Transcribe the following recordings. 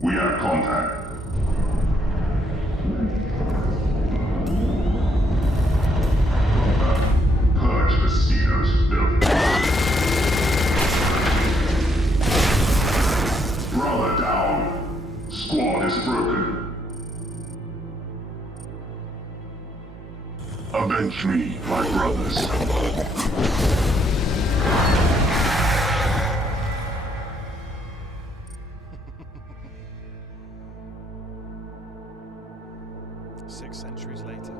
We have contact. Purge the Steelers, filth. Brother down. Squad is broken. Avenge me, my brothers. Six centuries later.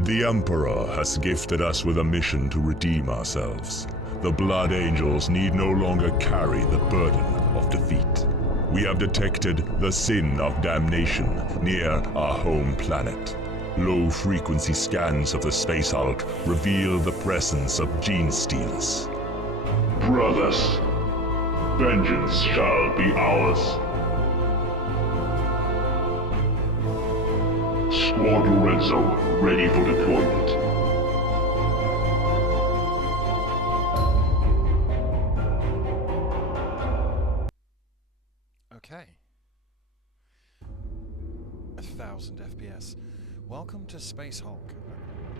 The Emperor has gifted us with a mission to redeem ourselves. The Blood Angels need no longer carry the burden of defeat. We have detected the sin of damnation near our home planet. Low-frequency scans of the space hulk reveal the presence of Genestealers. Brothers, vengeance shall be ours. Squad Lorenzo, ready for deployment. Okay. 1000 FPS. Welcome to Space Hulk,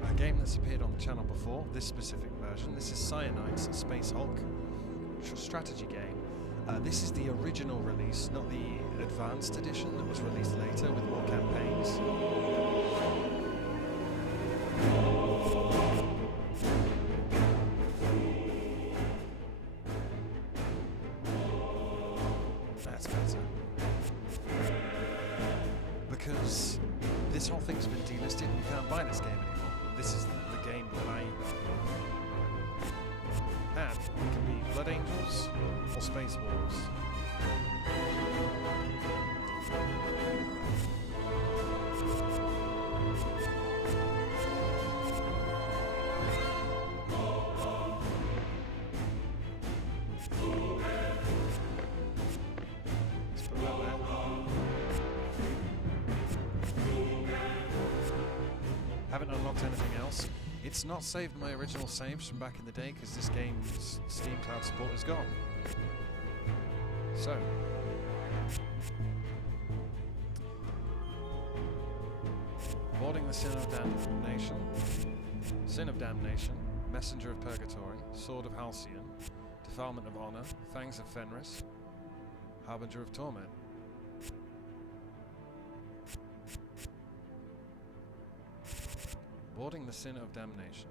a game that's appeared on the channel before, this specific version. This is Cyanide's Space Hulk strategy game. This is the original release, not the advanced edition that was released later with more campaigns. That's better. Because this whole thing's been delisted and you can't buy this game anymore. This is the game that I had. It can be Blood Angels or Space Wars. Let's put that there. Haven't unlocked anything else. It's not saved my original saves from back in the day because this game's Steam Cloud support is gone. So, boarding the Sin of Damnation, Sin of Damnation, Messenger of Purgatory, Sword of Halcyon, Defilement of Honor, Fangs of Fenris, Harbinger of Torment. Boarding the Sin of Damnation.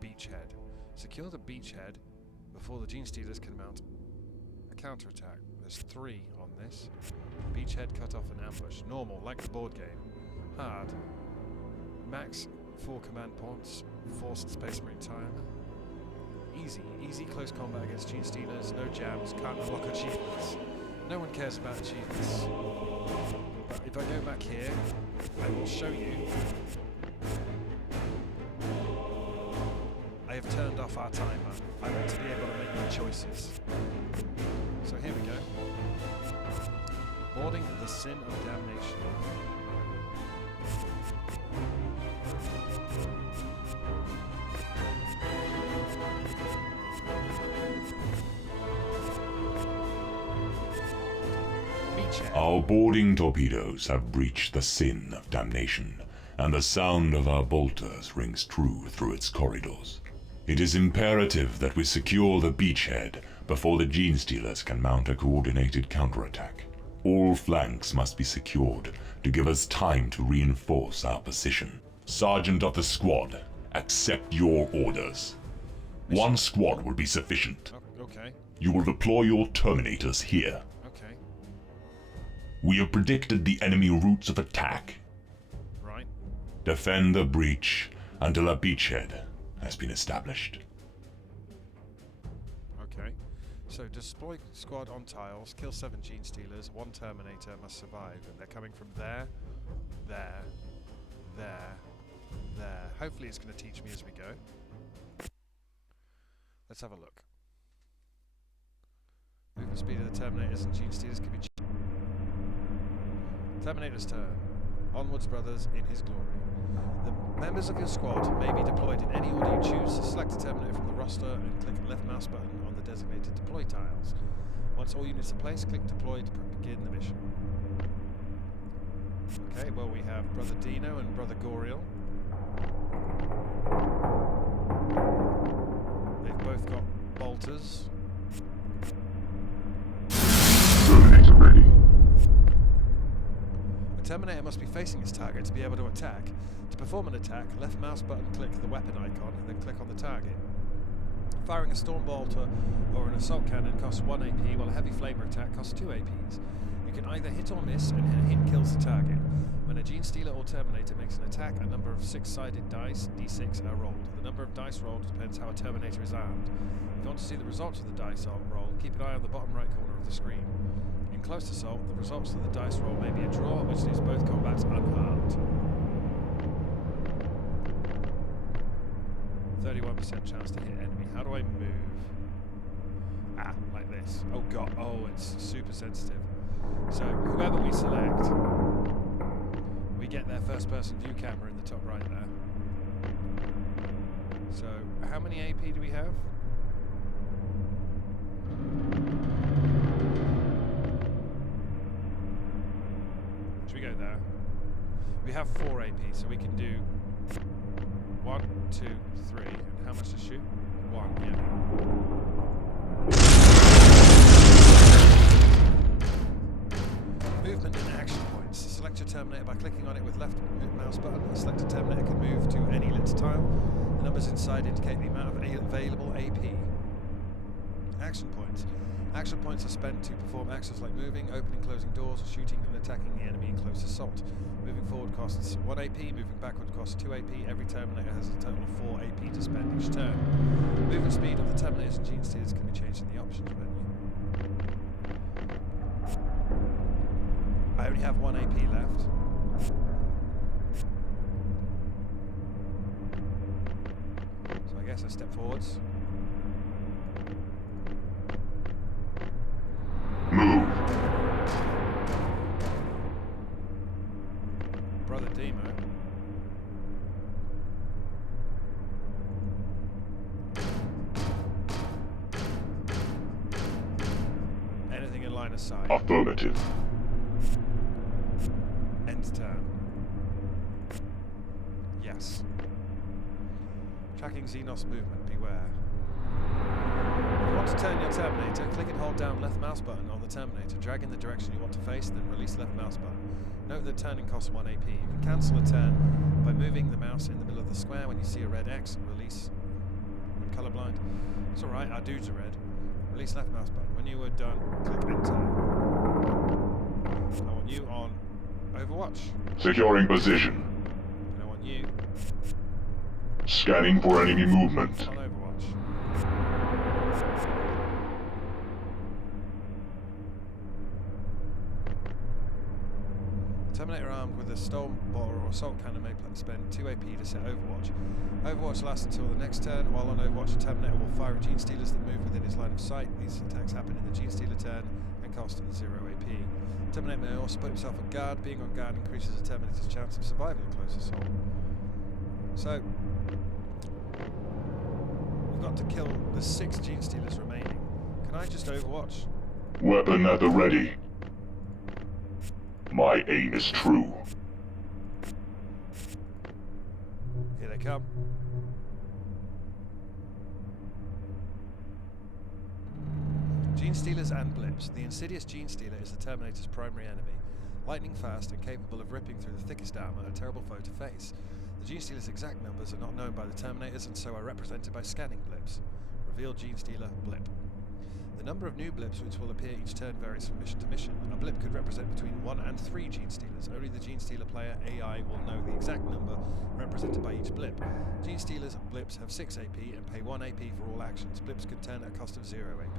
Beachhead. Secure the Beachhead before the Genestealers can mount a counterattack. There's 3 on this. Beachhead, cut off, and ambush. Normal, like the board game. Hard. Max 4 command points. Forced Space Marine time. Easy. Easy close combat against Genestealers. No jams. Can't unlock achievements. No one cares about achievements. But if I go back here, I will show you. I have turned off our timer. I want to be able to make my choices. So here we go. Boarding the Sin of Damnation. Our boarding torpedoes have breached the Sin of Damnation, and the sound of our bolters rings true through its corridors. It is imperative that we secure the Beachhead before the Genestealers can mount a coordinated counterattack. All flanks must be secured to give us time to reinforce our position. Sergeant of the squad, accept your orders. 1 squad will be sufficient. Okay. You will deploy your Terminators here. Okay. We have predicted the enemy routes of attack. Right. Defend the breach until a beachhead has been established. Okay. So deploy squad on tiles, kill 7 Genestealers, 1 Terminator must survive, and they're coming from there, there, there, there. Hopefully it's going to teach me as we go. Let's have a look. Movement speed of the Terminators and Genestealers can be Terminator's turn. Onwards, brothers, in his glory. The members of your squad may be deployed in any order you choose. Select a Terminator from the roster and click the left mouse button on the designated deploy tiles. Once all units are placed, click deploy to begin the mission. Okay, well we have Brother Dino and Brother Goriel. They've both got bolters. Terminator ready. A Terminator must be facing its target to be able to attack. To perform an attack, left mouse button click the weapon icon and then click on the target. Firing a storm bolter or an assault cannon costs 1 AP, while a heavy flamer attack costs 2 APs. You can either hit or miss, and a hit kills the target. When a Genestealer or Terminator makes an attack, a number of 6-sided dice, D6, are rolled. The number of dice rolled depends how a Terminator is armed. If you want to see the results of the dice roll, keep an eye on the bottom right corner of the screen. In close assault, the results of the dice roll may be a draw, which leaves both combats unharmed. 31% chance to hit enemy. How do I move? Ah, like this. Oh god, oh, it's super sensitive. So, whoever we select, we get their first person view camera in the top right there. So, how many AP do we have? Should we go there? We have 4 AP, so we can do 1, 2, 3. And how much to shoot? 1, yeah. Movement and action points. Select your Terminator by clicking on it with left mouse button. A selected Terminator can move to any lit tile. The numbers inside indicate the amount of available AP. Action points. Action points are spent to perform actions like moving, opening, closing doors, or shooting and attacking the enemy in close assault. Moving forward costs 1 AP, moving backward costs 2 AP. Every Terminator has a total of 4 AP to spend each turn. Movement speed of the Terminators and Genestealers can be changed in the options menu. I only have 1 AP left. So I guess I step forwards. Move. Brother Demo. Anything in line of sight. Affirmative. End turn. Yes. Tracking Xenos movement, beware. If you want to turn your Terminator, click and hold down left mouse button on the Terminator, drag in the direction you want to face, then release left mouse button. Note that turning costs 1 AP. You can cancel a turn by moving the mouse in the middle of the square. When you see a red X, release. I'm colourblind. It's alright, our dudes are red. Release left mouse button. When you are done, click enter. I want you on Overwatch. Securing position. And I want you Scanning for enemy movement. on Overwatch. Terminator armed with a storm bolter or assault cannon may spend 2 AP to set Overwatch. Overwatch lasts until the next turn. While on Overwatch, a Terminator will fire at Genestealers that move within his line of sight. These attacks happen in the Genestealer turn and cost 0 AP. Terminator may also put himself on guard. Being on guard increases a Terminator's chance of survival in close assault. So, we've got to kill the 6 Genestealers remaining. Can I just Overwatch? Weapon at the ready. My aim is true. Here they come. Genestealers and blips. The insidious Genestealer is the Terminator's primary enemy. Lightning fast and capable of ripping through the thickest armor, a terrible foe to face. The Genestealer's exact numbers are not known by the Terminators and so are represented by scanning blips. Reveal Genestealer blip. The number of new blips which will appear each turn varies from mission to mission. A blip could represent between 1 and 3 Genestealers. Only the Genestealer player AI will know the exact number represented by each blip. Genestealers and blips have 6 AP and pay 1 AP for all actions. Blips could turn at a cost of 0 AP.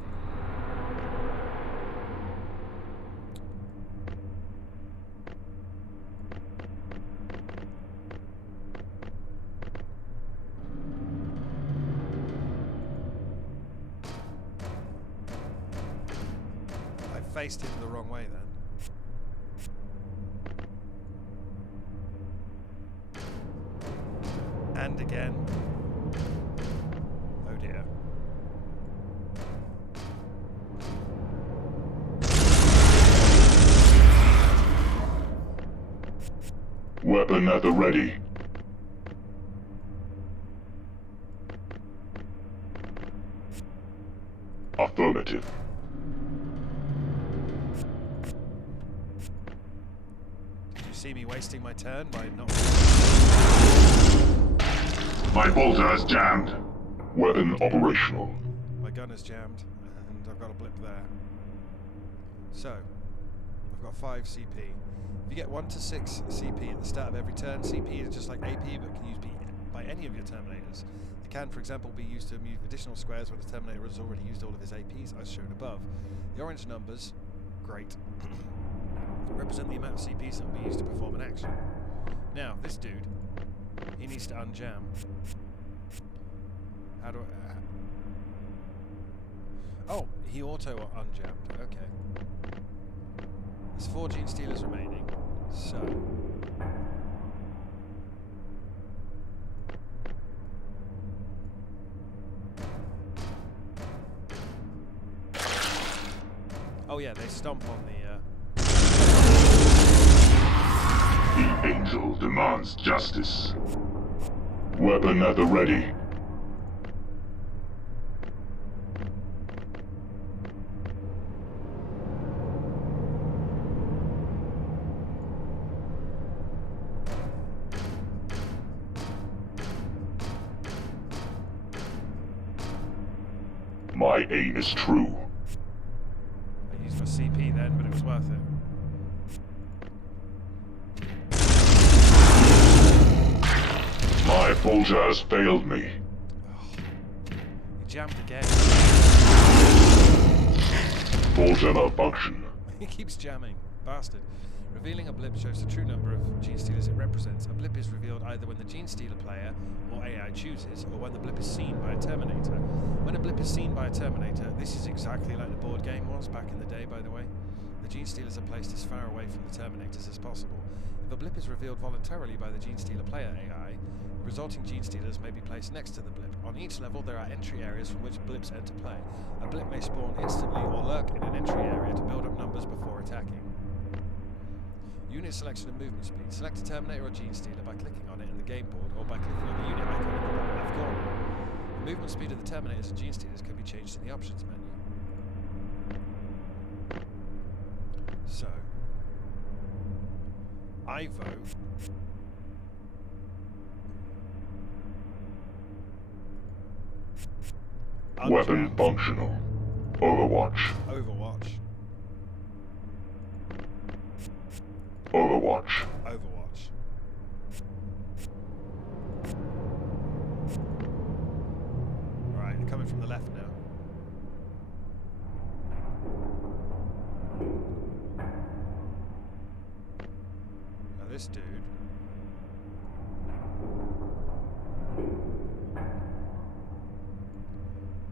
Faced him the wrong way then. And again. Oh dear. Weapon at the ready. Affirmative. Did you see me wasting my turn by not... My bolter is jammed. Weapon operational. My gun is jammed, and I've got a blip there. So, I've got 5 CP. If you get 1 to 6 CP at the start of every turn, CP is just like AP, but can be by any of your Terminators. It can, for example, be used to move additional squares when the Terminator has already used all of his APs, as shown above. The orange numbers, great, represent the amount of CPs that will be used to perform an action. Now, this dude, he needs to unjam. How do I... Oh, he auto-unjammed, okay. There's 4 Genestealers remaining, so... Oh yeah, they stomp on the, The Angel demands justice. Weapon at the ready. My aim is true. I used my CP then, but it was worth it. My bolter has failed me. He jammed again. Bolter malfunction. He keeps jamming. Bastard. Revealing a blip shows the true number of Genestealers it represents. A blip is revealed either when the Genestealer player, or AI, chooses, or when the blip is seen by a Terminator. When a blip is seen by a Terminator, this is exactly like the board game was back in the day, by the way. The Genestealers are placed as far away from the Terminators as possible. If a blip is revealed voluntarily by the Genestealer player AI, the resulting Genestealers may be placed next to the blip. On each level, there are entry areas from which blips enter play. A blip may spawn instantly or lurk in an entry area to build up numbers before attacking. Unit selection and movement speed. Select a Terminator or Genestealer by clicking on it in the game board or by clicking on the unit icon in the bottom left corner. The movement speed of the Terminators and Genestealers can be changed in the options menu. So, I vote Weapon unjammed. functional. Overwatch. Overwatch. Overwatch. Overwatch. Right, they're coming from the left now. Now this dude.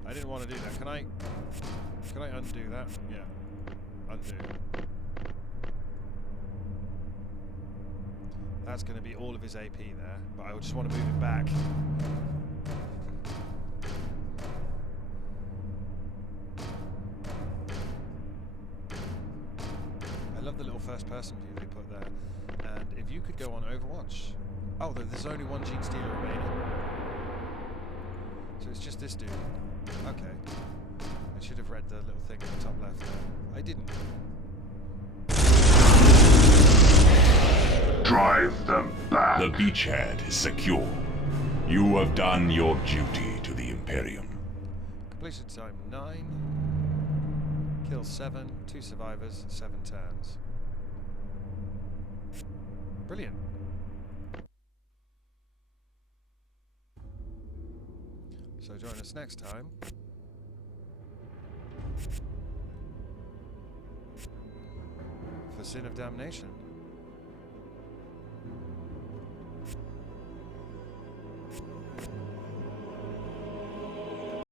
I didn't want to do that. Can I undo that? Yeah. Undo. That's going to be all of his AP there, but I just want to move it back. I love the little first-person view they put there. And if you could go on Overwatch... Oh, there's only one Genestealer remaining. So it's just this dude. Okay. I should have read the little thing in the top left there. I didn't. Drive them back. The beachhead is secure. You have done your duty to the Imperium. Completion time 9. Kill 7. 2 survivors. 7 turns. Brilliant. So join us next time for Sin of Damnation.